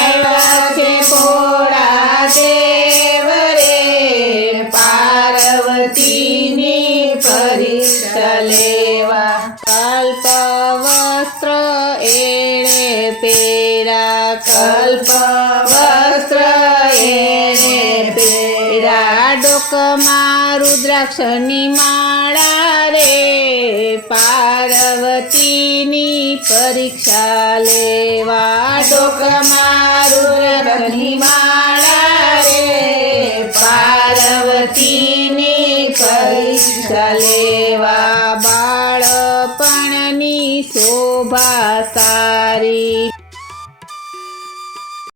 આવ્યા છે ભોળા દેવ રે પાર્વતીની પરીક્ષા લેવા કલ્પ વસ્ત્ર એણે પેરા કલ્પ વસ્ત્ર એણે પેરા ડોકમાં રુદ્રાક્ષની માળા રે પાર્વતીની પરીક્ષા લેવા ડોકમાં